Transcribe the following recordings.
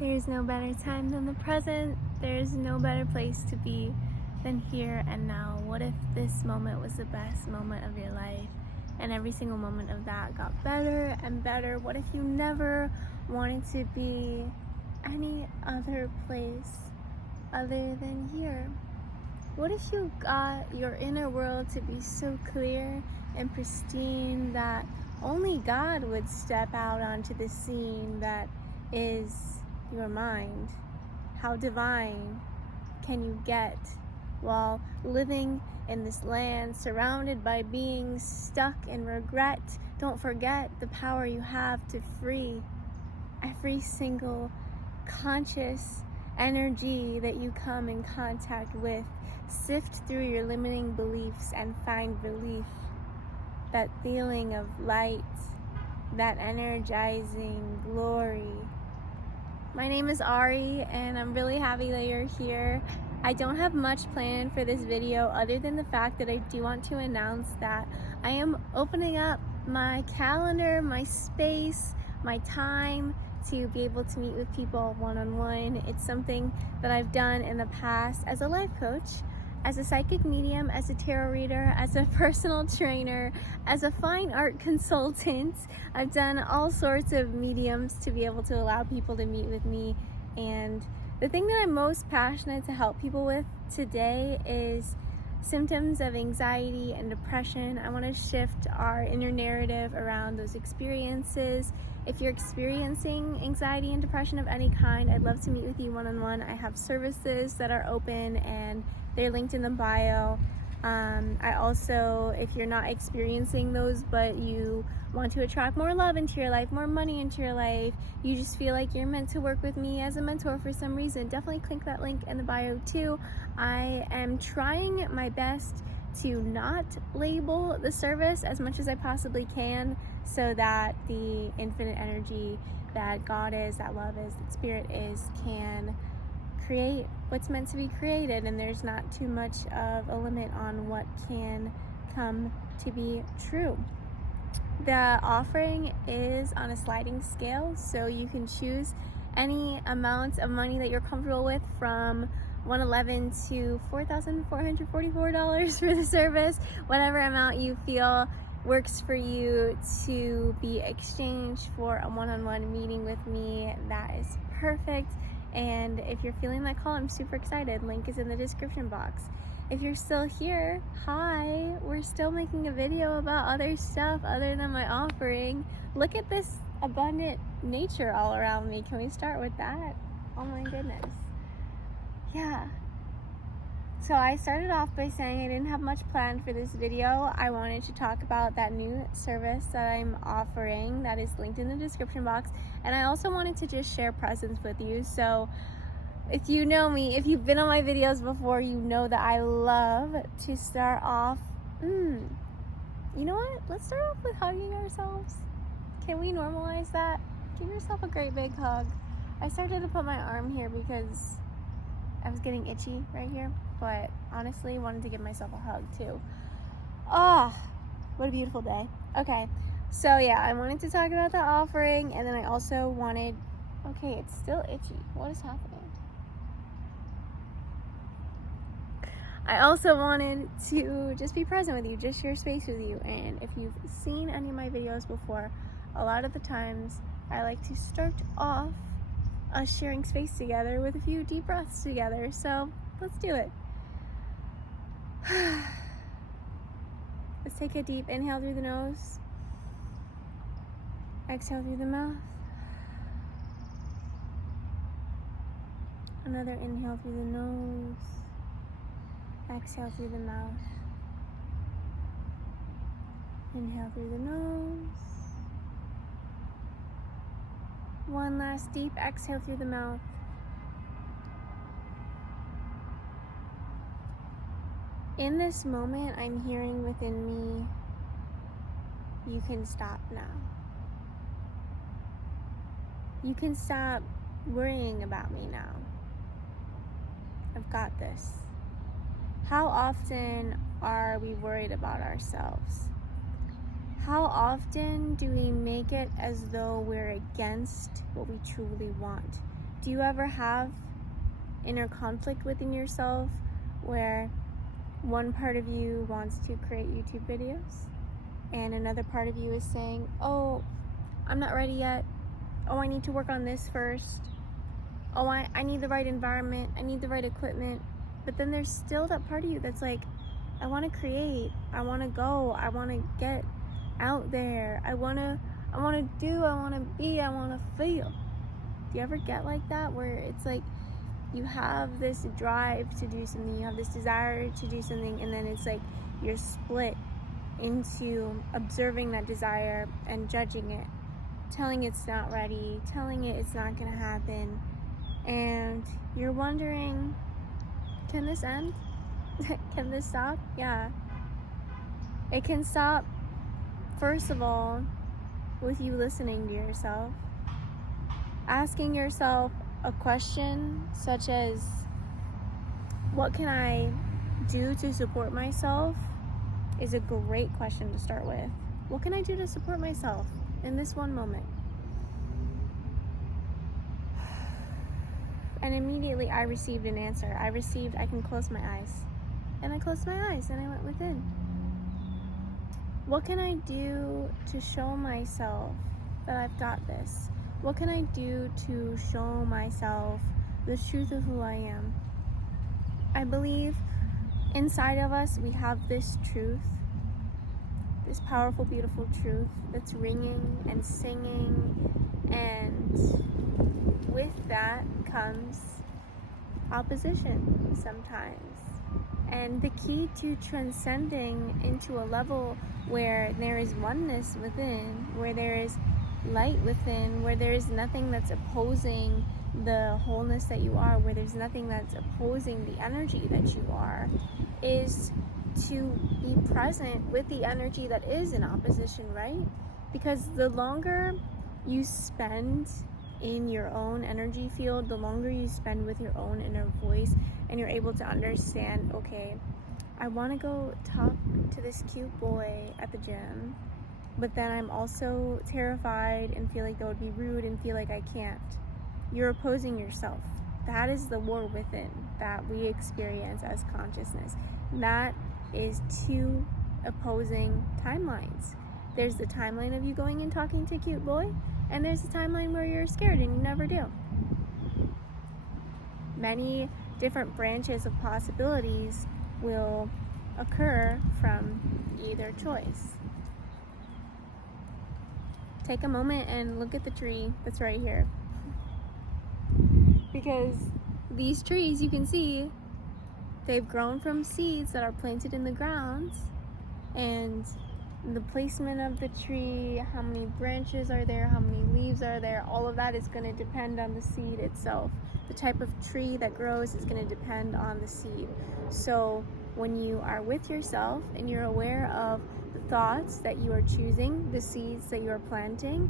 There's no better time than the present. There's no better place to be than here and now. What if this moment was the best moment of your life and every single moment of that got better and better? What if you never wanted to be any other place other than here? What if you got your inner world to be so clear and pristine that only God would step out onto the scene that is your mind? How divine can you get while living in this land surrounded by beings stuck in regret? Don't forget the power you have to free every single conscious energy that you come in contact with. Sift through your limiting beliefs and find relief. That feeling of light, that energizing glory. My name is Ari and I'm really happy that you're here. I don't have much planned for this video other than the fact that I do want to announce that I am opening up my calendar, my space, my time to be able to meet with people one-on-one. It's something that I've done in the past as a life coach, as a psychic medium, as a tarot reader, as a personal trainer, as a fine art consultant. I've done all sorts of mediums to be able to allow people to meet with me. And the thing that I'm most passionate to help people with today is symptoms of anxiety and depression. I want to shift our inner narrative around those experiences. If you're experiencing anxiety and depression of any kind, I'd love to meet with you one-on-one. I have services that are open and they're linked in the bio. I also, if you're not experiencing those, but you want to attract more love into your life, more money into your life, you just feel like you're meant to work with me as a mentor for some reason, definitely click that link in the bio too. I am trying my best to not label the service as much as I possibly can so that the infinite energy that God is, that love is, that spirit is, can create what's meant to be created, and there's not too much of a limit on what can come to be true. The offering is on a sliding scale, so you can choose any amount of money that you're comfortable with, from $111 to $4,444 for the service. Whatever amount you feel works for you to be exchanged for a one-on-one meeting with me, that is perfect. And if you're feeling that call, I'm super excited. Link is in the description box. If you're still here, hi, we're still making a video about other stuff other than my offering. Look at this abundant nature all around me. Can we start with that? Oh my goodness. Yeah. So I started off by saying I didn't have much planned for this video. I wanted to talk about that new service that I'm offering that is linked in the description box. And I also wanted to just share presence with you. So if you know me, if you've been on my videos before, you know that I love to start off. You know what? Let's start off with hugging ourselves. Can we normalize that? Give yourself a great big hug. I started to put my arm here because I was getting itchy right here, but honestly wanted to give myself a hug too. Oh, what a beautiful day. Okay, so yeah, I wanted to talk about the offering, and then I also wanted, okay, it's still itchy. What is happening? I also wanted to just be present with you, just share space with you. And if you've seen any of my videos before, a lot of the times I like to start off us sharing space together with a few deep breaths together. So let's do it. Let's take a deep inhale through the nose, exhale through the mouth, another inhale through the nose, exhale through the mouth, inhale through the nose, one last deep exhale through the mouth. In this moment, I'm hearing within me, you can stop now. You can stop worrying about me now. I've got this. How often are we worried about ourselves? How often do we make it as though we're against what we truly want? Do you ever have inner conflict within yourself where one part of you wants to create YouTube videos and another part of you is saying, oh, I'm not ready yet. Oh, I need to work on this first. Oh, I need the right environment. I need the right equipment. But then there's still that part of you that's like, I want to create. I want to go. I want to get out there. I want to do. I want to be. I want to feel. Do you ever get like that where it's like you have this drive to do something, you have this desire to do something, and then it's like you're split into observing that desire and judging it, telling it's not ready, telling it it's not going to happen, and you're wondering, can this end? Can this stop? Yeah. It can stop, first of all, with you listening to yourself, asking yourself a question such as, what can I do to support myself? Is a great question to start with. What can I do to support myself in this one moment? And immediately I received an answer. I can close my eyes. And I closed my eyes and I went within. What can I do to show myself that I've got this? What can I do to show myself the truth of who I am? I believe inside of us we have this truth, this powerful, beautiful truth that's ringing and singing, and with that comes opposition sometimes. And the key to transcending into a level where there is oneness within, where there is light within, where there is nothing that's opposing the wholeness that you are, where there's nothing that's opposing the energy that you are, is to be present with the energy that is in opposition, right? Because the longer you spend in your own energy field, the longer you spend with your own inner voice, and you're able to understand, okay, I want to go talk to this cute boy at the gym, but then I'm also terrified and feel like that would be rude and feel like I can't. You're opposing yourself. That is the war within that we experience as consciousness. That is two opposing timelines. There's the timeline of you going and talking to a cute boy, and there's the timeline where you're scared and you never do. Many different branches of possibilities will occur from either choice. Take a moment and look at the tree that's right here. Because these trees, you can see, they've grown from seeds that are planted in the ground, and the placement of the tree, how many branches are there, how many leaves are there, all of that is going to depend on the seed itself. The type of tree that grows is going to depend on the seed. So when you are with yourself and you're aware of the thoughts that you are choosing, the seeds that you are planting,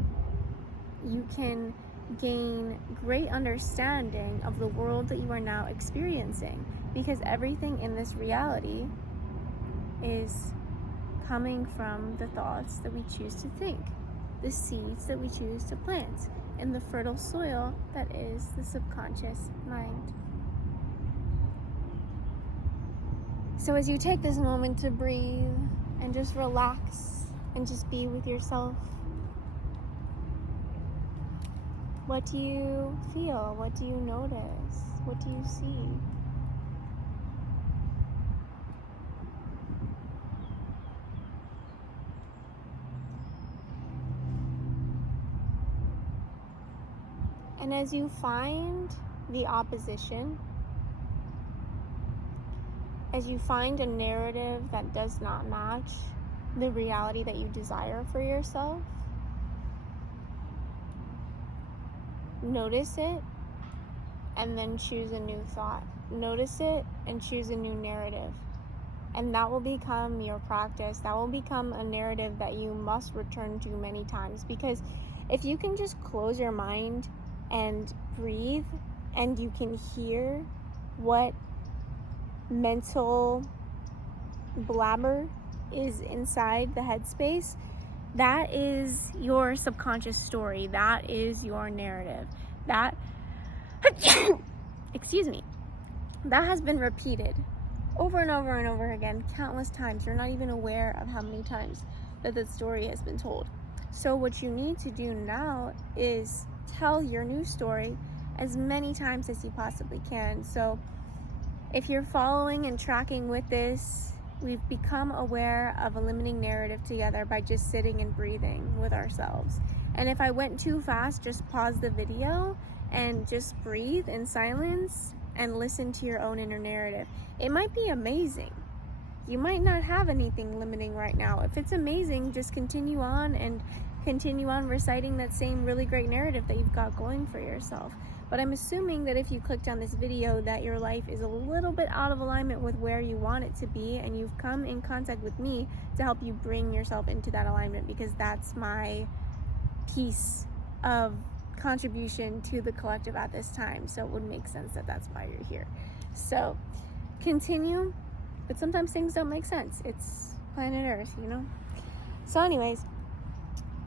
you can gain great understanding of the world that you are now experiencing, because everything in this reality is coming from the thoughts that we choose to think, the seeds that we choose to plant, in the fertile soil that is the subconscious mind. So as you take this moment to breathe and just relax and just be with yourself, what do you feel? What do you notice? What do you see? And as you find the opposition, as you find a narrative that does not match the reality that you desire for yourself, notice it and then choose a new thought. Notice it and choose a new narrative. And that will become your practice. That will become a narrative that you must return to many times. Because if you can just close your mind and breathe, and you can hear what mental blabber is inside the headspace, that is your subconscious story. That is your narrative. That excuse me, that has been repeated over and over and over again, countless times. You're not even aware of how many times that the story has been told. So what you need to do now is tell your new story as many times as you possibly can. So if you're following and tracking with this, we've become aware of a limiting narrative together by just sitting and breathing with ourselves. And if I went too fast, just pause the video and just breathe in silence and listen to your own inner narrative. It might be amazing. You might not have anything limiting right now. If it's amazing, just continue on and continue on reciting that same really great narrative that you've got going for yourself. But I'm assuming that if you clicked on this video that your life is a little bit out of alignment with where you want it to be, and you've come in contact with me to help you bring yourself into that alignment, because that's my piece of contribution to the collective at this time. So it would make sense that that's why you're here. So continue, but sometimes things don't make sense. It's planet Earth, you know? So anyways,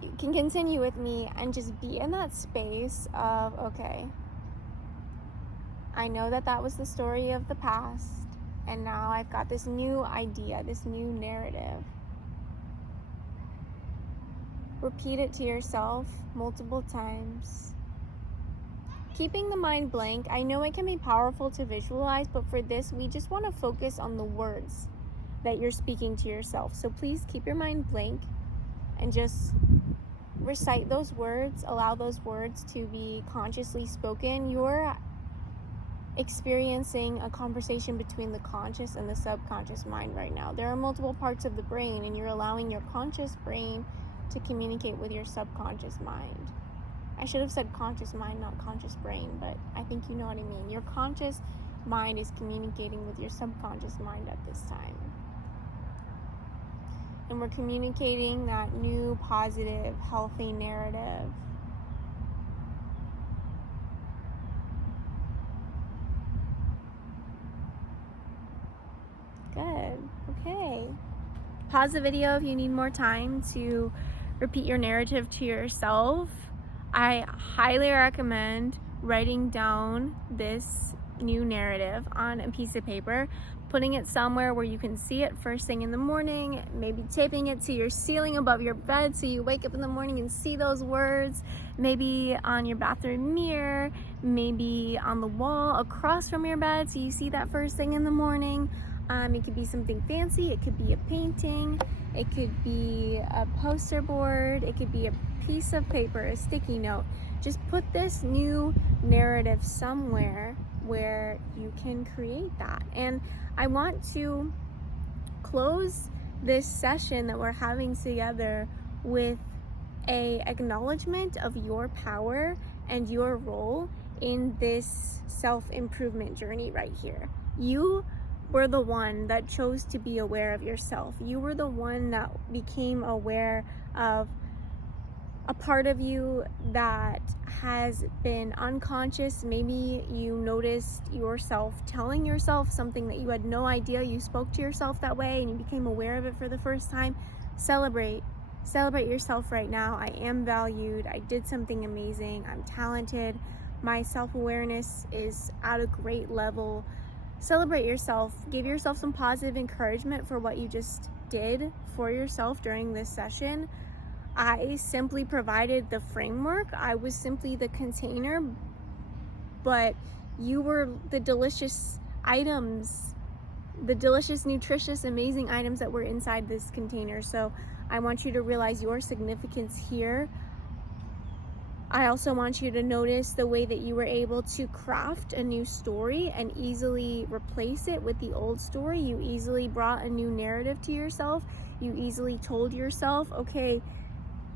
you can continue with me and just be in that space of, okay, I know that that was the story of the past, and now I've got this new idea, this new narrative. Repeat it to yourself multiple times. Keeping the mind blank. I know it can be powerful to visualize, but for this, we just want to focus on the words that you're speaking to yourself. So please keep your mind blank and just recite those words. Allow those words to be consciously spoken. You're experiencing a conversation between the conscious and the subconscious mind right now. There are multiple parts of the brain, and you're allowing your conscious brain to communicate with your subconscious mind. I should have said conscious mind, not conscious brain, but I think you know what I mean. Your conscious mind is communicating with your subconscious mind at this time. And we're communicating that new, positive, healthy narrative. Good. Okay. Pause the video if you need more time to repeat your narrative to yourself. I highly recommend writing down this new narrative on a piece of paper, putting it somewhere where you can see it first thing in the morning, maybe taping it to your ceiling above your bed so you wake up in the morning and see those words, maybe on your bathroom mirror, maybe on the wall across from your bed so you see that first thing in the morning. It could be something fancy, it could be a painting, it could be a poster board, it could be a piece of paper, a sticky note. Just put this new narrative somewhere where you can create that. And I want to close this session that we're having together with an acknowledgement of your power and your role in this self-improvement journey right here. You were the one that chose to be aware of yourself. You were the one that became aware of a part of you that has been unconscious. Maybe you noticed yourself telling yourself something that you had no idea. You spoke to yourself that way and you became aware of it for the first time. Celebrate yourself right now. I am valued. I did something amazing. I'm talented. My self-awareness is at a great level. Celebrate yourself. Give yourself some positive encouragement for what you just did for yourself during this session. I simply provided the framework. I was simply the container, but you were the delicious items, the delicious, nutritious, amazing items that were inside this container. So I want you to realize your significance here. I also want you to notice the way that you were able to craft a new story and easily replace it with the old story. You easily brought a new narrative to yourself. You easily told yourself, okay,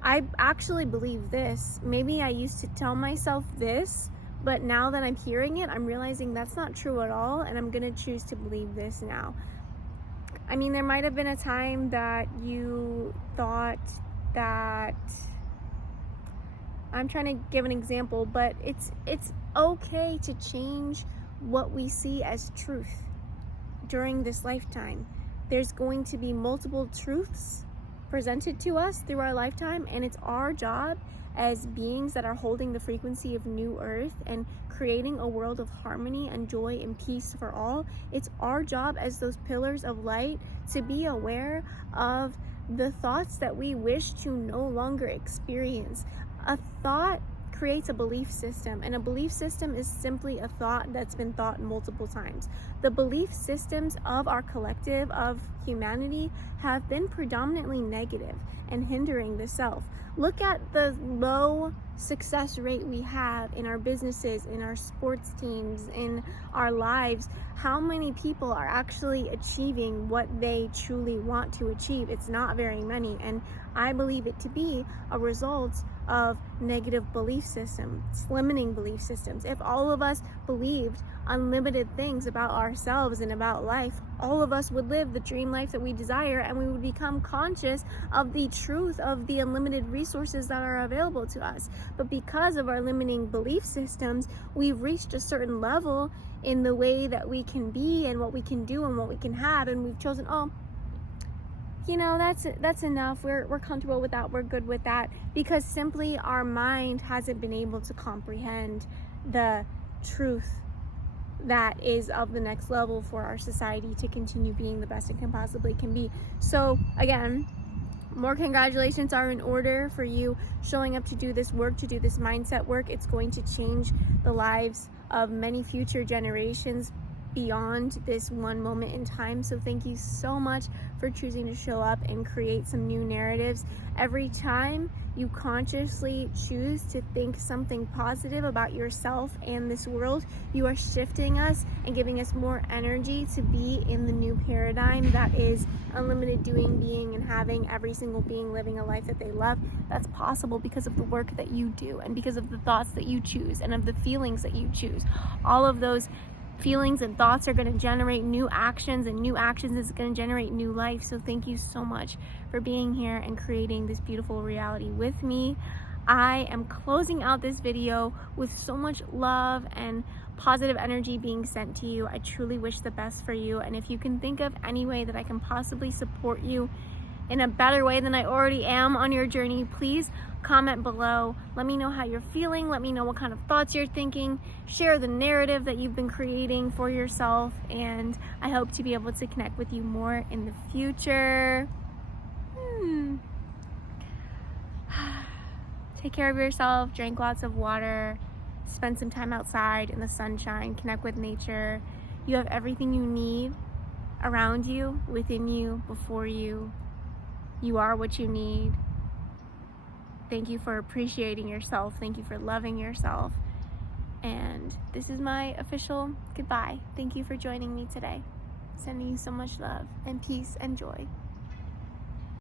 I actually believe this. Maybe I used to tell myself this, but now that I'm hearing it, I'm realizing that's not true at all, and I'm gonna choose to believe this now. I mean, there might have been a time that you thought that, I'm trying to give an example, but it's okay to change what we see as truth during this lifetime. There's going to be multiple truths presented to us through our lifetime, and it's our job as beings that are holding the frequency of new earth and creating a world of harmony and joy and peace for all. It's our job as those pillars of light to be aware of the thoughts that we wish to no longer experience. A thought creates a belief system, and a belief system is simply a thought that's been thought multiple times. The belief systems of our collective, of humanity, have been predominantly negative and hindering the self. Look at the low success rate we have in our businesses, in our sports teams, in our lives. How many people are actually achieving what they truly want to achieve? It's not very many, and I believe it to be a result of negative belief systems, limiting belief systems. If all of us believed unlimited things about ourselves and about life, all of us would live the dream life that we desire, and we would become conscious of the truth of the unlimited resources that are available to us. But because of our limiting belief systems, we've reached a certain level in the way that we can be and what we can do and what we can have, and we've chosen, that's enough. We're comfortable with that. We're good with that, because simply our mind hasn't been able to comprehend the truth that is of the next level for our society to continue being the best it can possibly can be. So again, more congratulations are in order for you showing up to do this work, to do this mindset work. It's going to change the lives of many future generations beyond this one moment in time. So thank you so much for choosing to show up and create some new narratives. Every time you consciously choose to think something positive about yourself and this world, you are shifting us and giving us more energy to be in the new paradigm that is unlimited doing, being, and having every single being living a life that they love. That's possible because of the work that you do, and because of the thoughts that you choose, and of the feelings that you choose. All of those feelings and thoughts are going to generate new actions, and new actions is going to generate new life. So thank you so much for being here and creating this beautiful reality with me. I am closing out this video with so much love and positive energy being sent to you. I truly wish the best for you, and if you can think of any way that I can possibly support you in a better way than I already am on your journey, please comment below. Let me know how you're feeling. Let me know what kind of thoughts you're thinking. Share the narrative that you've been creating for yourself, and I hope to be able to connect with you more in the future. Take care of yourself, drink lots of water, spend some time outside in the sunshine, connect with nature. You have everything you need around you, within you, before you. You are what you need. Thank you for appreciating yourself. Thank you for loving yourself. And this is my official goodbye. Thank you for joining me today. Sending you so much love and peace and joy.